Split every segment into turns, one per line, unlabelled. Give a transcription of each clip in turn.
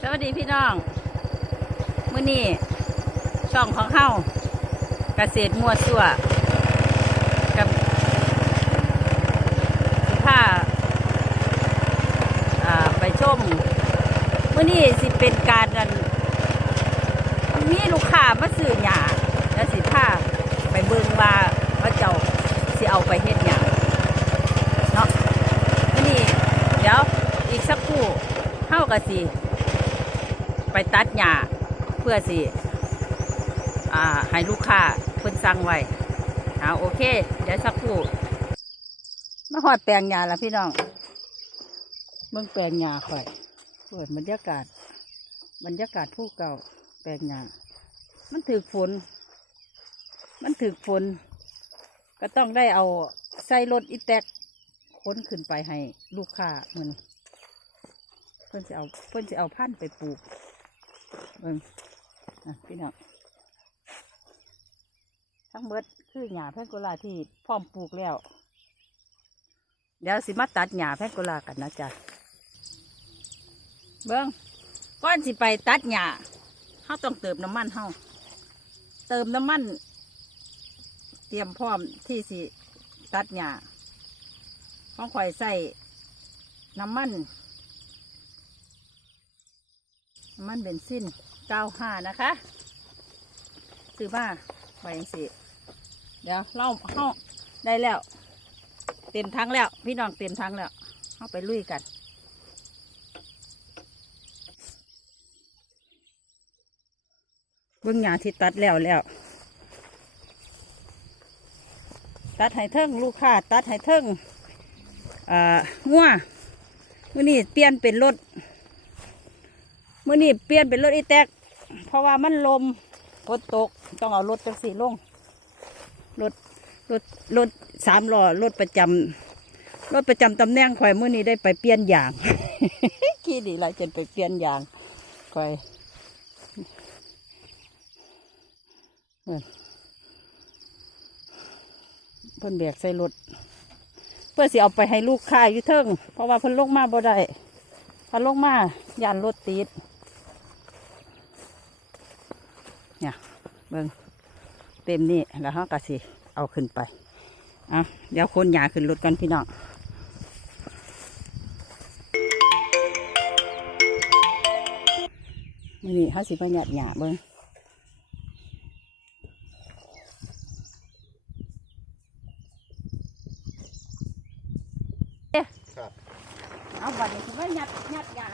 สวัสดีพี่น้องมื้อนี้ช่องของเฮาเกษตรมัวซั่วกับสิพาอ่าไปชมมื้อนี้สิเป็นการนันมีลูกค้ามาซื้อหญ้าแล้วสิพาไปเบิ่งว่าเขาเจ้าสิเอาไปเฮ็ดหยังเนาะมื้อนี้เดี๋ยวอีกสักครู่เฮาก็สิ ไปตัดหญ้าเพื่อสิอ่าให้ลูกค้าเพิ่นสั่งไว้เอาโอเค เดี๋ยวสักครู่มาหอดแปลงหญ้าแล้วพี่น้องเบิ่งแปลงหญ้าข่อยเปิดบรรยากาศ บรรยากาศผู้เก่าแปลงหญ้ามันถือฝน มันถือฝน ก็ต้องได้เอาใส่รถอีแตกขนขึ้นไปให้ลูกค้ามือนเพิ่นจะเอาเพิ่นจะเอาพันธุ์ไปปลูก เบิ่งอะพี่น้องทั้งเบิดคือหญ้าแพงโกลาที่พร้อมปลูกแล้ว เดี๋ยวสิมาตัดหญ้าแพงโกลากันนะจ๊ะเบิ้งก่อนสิไปตัดหญ้าเฮาต้องเติมน้ำมันเฮาเติมน้ำมัน เตรียมพร้อมที่สิตัดหญ้าของข่อยใส่น้ำมัน น้ำมันเบนซิน 95นะคะซื้อมาไปสิเดี๋ยวเล่าเข้าได้แล้ว เต็มทั้งแล้ว พี่น้องเต็มทั้งแล้วเข้าไปลุยกันเบื้องหยาที่ตัดแล้วแล้ว ตัดไห้เทิงลูกค้าตัดไห้เทิงอ่างัวมื่อนี้เปลี่ยนเป็นรถมื่อนี้เปลี่ยนเป็นรถอีแตก เพราะว่ามันลมฝนตกต้องเอารถจังสีลงรถรถรถสามล้อรถประจำรถประจำตำแหน่งข่อยมื่อนี้ได้ไปเปลี่ยนยางขี้ดีละจนไปเปลี่ยนยางข่อยเอิ้นเพิ่นแบกใส่รถเพื่อสิเอาไปให้ลูกค้าอยู่เทิงเพราะว่าเพิ่นลงมาบ่ได้ถ้าลงมาย่านรถติด เนี่ย เบิ่งเต็มนี่แล้วเขาก็สิเอาขึ้นไปอะเดี๋ยวคนหยาขึ้นรถกันพี่น้องนี่เขาสิไปหยาดหยาเบิ่ง
ครับ
เอาบัดนี้สิไปหยาดหยา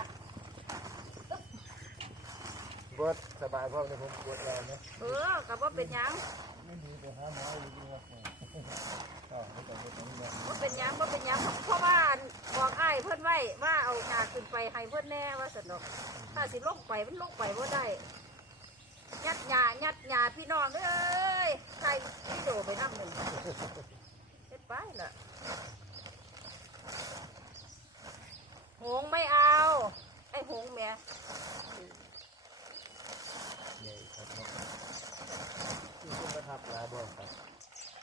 ดหยา
บดสบายพ่อเนี่ยผมปวดแล้วนะ
เออกับว่าเป็นหยัง
ไม่มีไปหาหมออยู่ดีว่าอ๋อไม่ต้องไปตรงนี้
ว่าเป็นหยังว่าเป็นหยังเพราะว่าบอกอ้ายเพื่อนไว้ว่าเอาหยาขึ้นไปให้เพื่อนแน่ว่าสนุกถ้าสิลงไปมันลงไปว่าได้ยัดหยายัดหยาพี่น้องเอ้ยใครพี่โดไปนั่งหนึ่งเฮ็ดไปละหงไม่เอา ไอ้หงแหม่
ใหญ่ครับที่คุณประทับลาบอกครับ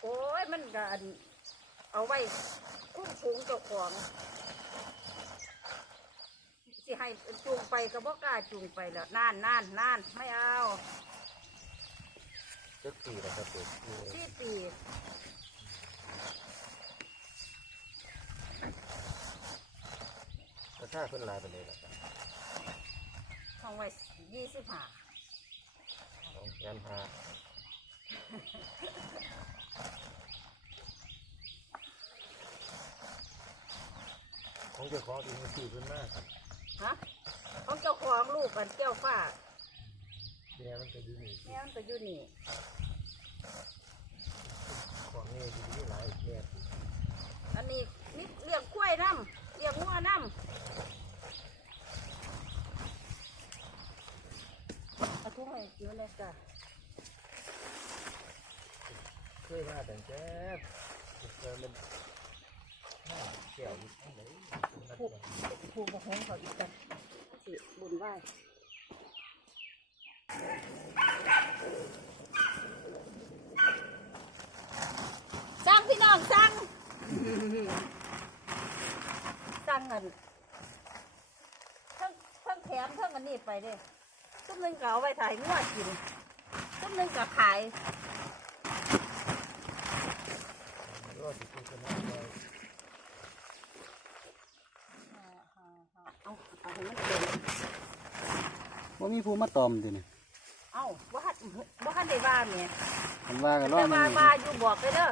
โอ้ยมั นกอันเอาไว้คุ้มฟูงเจ้าของสิให้จูงไปก็บ่กล้าจูงไปแล้วนานนานนานไม่เอา
จักปีแล้วครับผม
สี่ปี
ราคาเพิ่นหลายไปเลยล่ะครับ
ของไว้ยี่สิบห้า
ของงานหา ของเจ้าของที่มีชื่อเพิ่นมากครับ
ฮะของเจ้าของลูกกันแก้วฟ้า
แม่มันจะดีนี่
แม่มันก็อยู่นี่
ของนี่ดีที่หลายแม่
อันนี้นี่เลี้ยงกล้วยน้ำเลี้ยงงัวน้ำเอาทุ่งให้กินเลยจ้ะ
เคยมาแต่แจ๊บเจอมันแก้วอยู่ข้างไหน
ผูกผูกกระหงเขาอีกันสิบุญไหว้สั่งพี่น้องสั่งสั่งเงินทั้งทั้งแขมเท่ากันนี่ไปเด้ตุ้มหนึงก็เอาไว้ถ่ายงวดกินตุ้มหนึงก็ขาย
รอดที่จะนั่งเลย
เอาเอาให้มันเป็น
ว่า มีผู้มาตอมติเนี่ย
เอาบ่ฮัดบ่ฮัดได้ว่าแม่
ผมว่ากันรอ
แต่
บมั
ว่านว่าอยู่บอกเลยเด้อ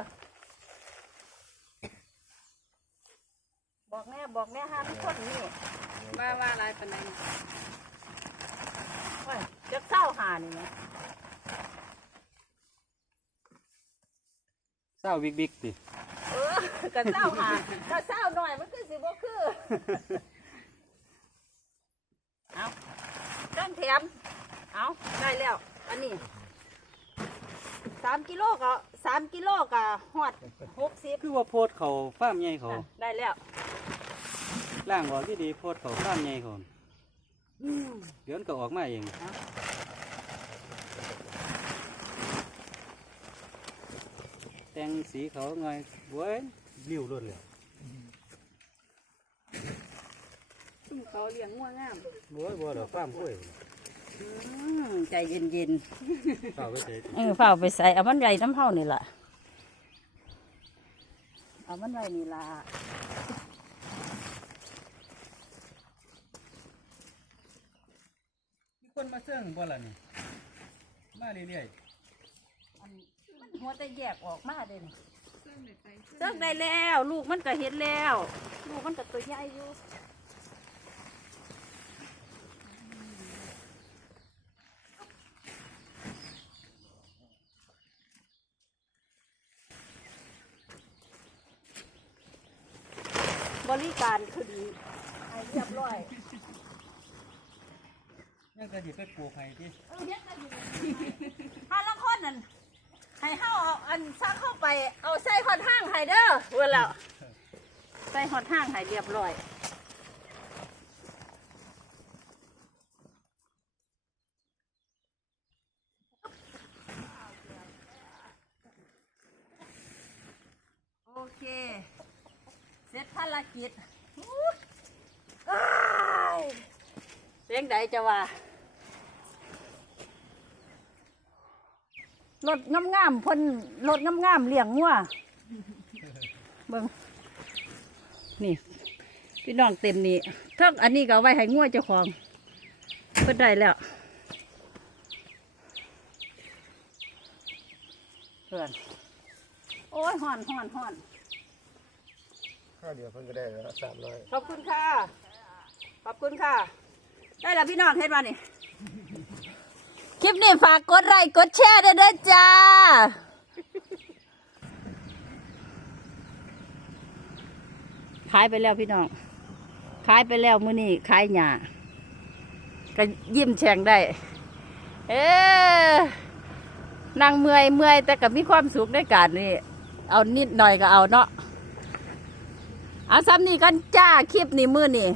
บอกแน่บอกแน่ห้ามคนนี่
ว่าว่าอะไรปานใดนี่
โอ้ยจักเศร้าหานี่แหม
เศร้าบิ๊กบิ๊กติ
เออก็เศร้าหาถ้าเศร้าหน่อยมันก็สิบ่คือ เอา จ้างแถม เอาได้แล้ว อันนี้สามกิโลก็สามกิโลก็ฮอดหกสิบ
คือว่าโพดเขาฟาร์มใหญ่เขา
อะได้แล้ว
ล่างบอกที่ดีโพดเขาฟาร์มใหญ่เขา
อืม
เดี๋ยวมันก็ออกมาเอง
เอา
แต่งสีเขาหน่อยบวยริ้วรวดเลย
ซุ่ม เขาเลี้ยงงัวงาม
บวยบวยดอกฟาร์มกล้วย
อืมใจเย็นเย็น
เฝ้าไว้เฉย
ๆเออเฝ้าไปใส่เอามันไว้น้ำเฮานี่ล่ะเอามันไว้นี่ล่ะ
มีคนมาเสื่องบ่ล่ะนี่มาเรื่อย
อันมันหัวแต่แยกออกมาเด้นี่
เสื่อมได้ไป
เลิกได้แล้ว ลูกมันก็เห็นแล้ว ลูกมันก็ตัวใหญ่อยู่ บริการคือดีให้เรียบร้อย
ๆยังกระดิไปปลูกให้ที่
เออเฮ็ดได้อยู่ถ้าละคนนั่นให้เฮาเอาอันซักเข้าไปเอาใส่หอดห้างให้เด้อเวลแล้วใส่หอดห้างให้เรียบร้อย โอเค เส ร็จภารกิจอู้อ้ยงใดจะว่ารถงามๆพ่นรถงามๆเลี้ยงงัวเบิ่งนี่ พี่น้องเต็มนี่เทั้งอันนี้ก็เอาไว้ให้งัวเจ้าของเพิ่นได้แล้วเพื่อนโอ้ยห่อนห่อนห่อน
ข้าเดียวเพิ่นก็ได้แล้วสามร้อย
ขอบคุณค่ะ ขอบคุณค่ะ ได้แล้วพี่น้องเห็นมานี่ คลิปนี้ฝากกดไลค์กดแชร์ด้วยเด้อจ้า ขายไปแล้วพี่น้อง ขายไปแล้วมื้อนี้ขายหยาก็ยิ้มแฉ่งได้ เออนางเมื่อยเมื่อยแต่ก็มีความสุขในการนี่ เอานิดหน่อยก็เอาเนาะ เอาซ้ำนี่กันจ้าคลิปนี่มือนี่